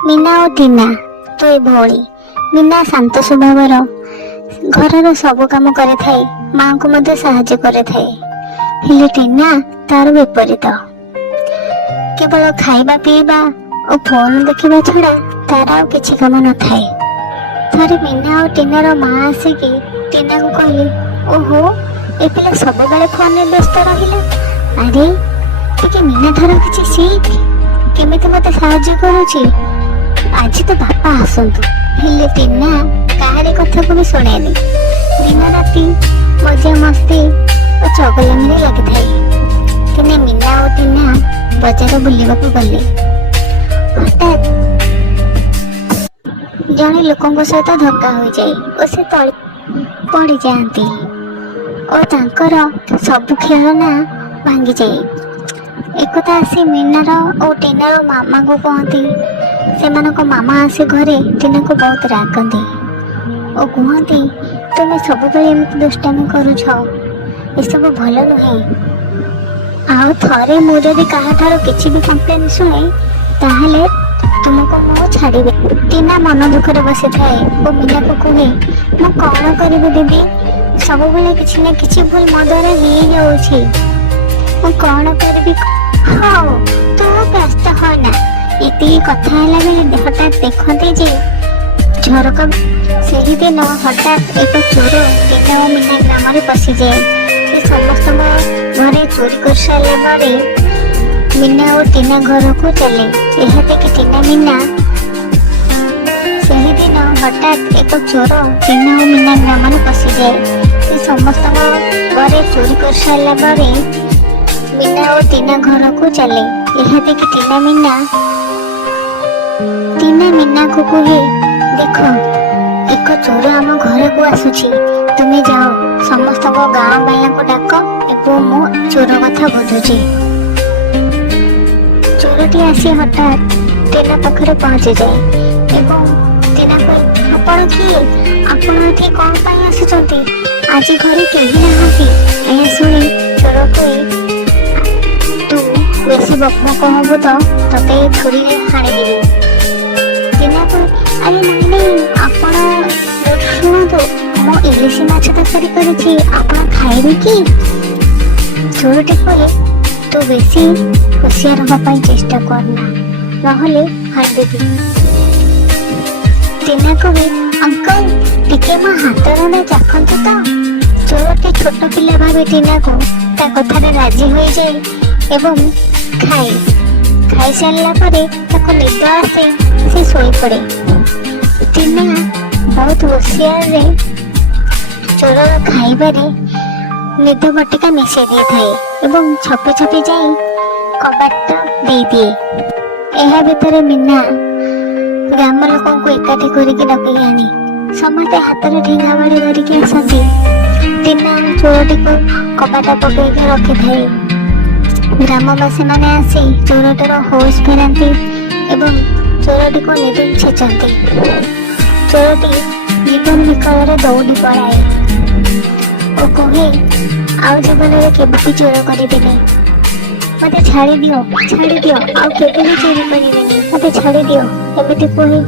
मीना और टीना दुई भौणी। मीना शांत स्वभावर, घर सब काम करे, माँ को मध्य साहाय्य करे। हेले टीना तार विपरीत, केवल खाइबा पीवा और फोन देखा छड़ा तार आ किछि काम न थाए। थरे मीना और टीनार माँ आसिकी टीना को कहले, ओहो ए पिला सब बेले फोन में व्यस्त रहिला। अरे टिके मीना ठार किछि सीख, केमिति मते साहाय्य करूची। आज तो बापा आसंतु। हेले टीना काहारी कथा को भी सुनेनी। दिन राति मजा मस्ती और चगलामी लगी थाए। दिने मीना और टीना बजार बुलिबाकू गले। हठात जड़े लोकों सहित धक्का हो जाए और से तले पड़ जाती और तांकर सब खेलना भांगी जाए। एकता आसी मीनार और टीनार मामा को कहती। से मामा आसी घरे टीना को बहुत रागती और कहती, तुम सब एमती दुष्टामी करुछ, एसबू भल नुहे। आउ थरे मु जदि काहाठार किछि भी कंप्लेन शुणे ताहले तुमको मु छाड़ीबे। टीना मन दुखरे बसी थाए और मीना को कहे, मु कौन करिबे दीदी, सब बेले किछि ना किछि भूल मो द्वारा हो जाउछि, मु कौन करिबी। हाँ तू व्यस्त हो ना। एति कथा हैला बेले हठात देखते जे झरका सही दिन हठात एक चोर टीना और मीना ग्राम में पशि जाए। समस्त घरे चोरी कर सारे मीना और टीना घर को चले। यह देखि टीना मीना सही दिन हठात एक चोर टीना और मीना ग्राम में पशि जाए। समस्त घरे चोरी कर सारे मीना और टीना घर को चले। यह देखि टीना मीना को कहे, देखो एक चोर आम घर को आसुची, तुम्हें जाओ समस्त गाँव वाला को डाक एवं मु चोर कथा बुझुची। चोरटी आसी हठात टीना पाखरे पहुंची जाए एवं टीना कहे, आपण किए, आपण एठी कौन पाई आसुचंती, आज घरे केही नाहांती। एहा सुनी चोर कहे, तू बेसी बकबक कहबू तो तते छुरी हाणी देबी। टीना कहे, अरे नहीं आपण शुणु, मो इलिशी माछ तरकारी करिछि, आपण खाइबे कि। चोरटी कहे, तू बेसी होशियार हवा पाई चेष्टा करना, नहले हाणी देबी। टीना कहे, अंकल टिके मो हाथ रंधा चाखंतु तो। चोरटी छोट पिला भावे टीना को ता कथारे राजी हो जाए एवं खाई सारा पर निद आसे, से सोई पड़े। टीना बहुत होशियार रे चोर खाइबारे निद बटिका मिशे दी थाए एवं छपे छपे जाई कबाट दे दिए। यह भितर मीना ग्राम लोकों को एकाठी करके डकई आनी। समस्ते हाथ ठेंगा बाड़ी धरिकी आसती। टीना चोरटी को कबाट पकईके रखी थाए। ग्रामवासी माने आसी चोरटर होश फेरती एवं चोरटी को निदुम छेचती। चोरटी जीवन विकल दौड़ी पड़ाए और कहे, आउ जीवन में केबे चोर करेनि, मते छाड़ी दियो आउ केबे भी चोरी करेनि, मते छाड़ी दियो एमिति कहे।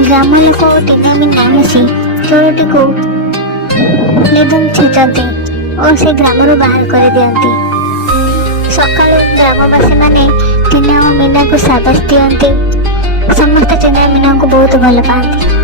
ग्राम लोक टीना मीना मिसी चोरटी को निदुम छेचती और से ग्राम बाहर कर दियंती। सकाळु ग्रामवासी माने टीना और मीना को शाबाश दियंती। समस्त टीना मीना को बहुत भल पाती।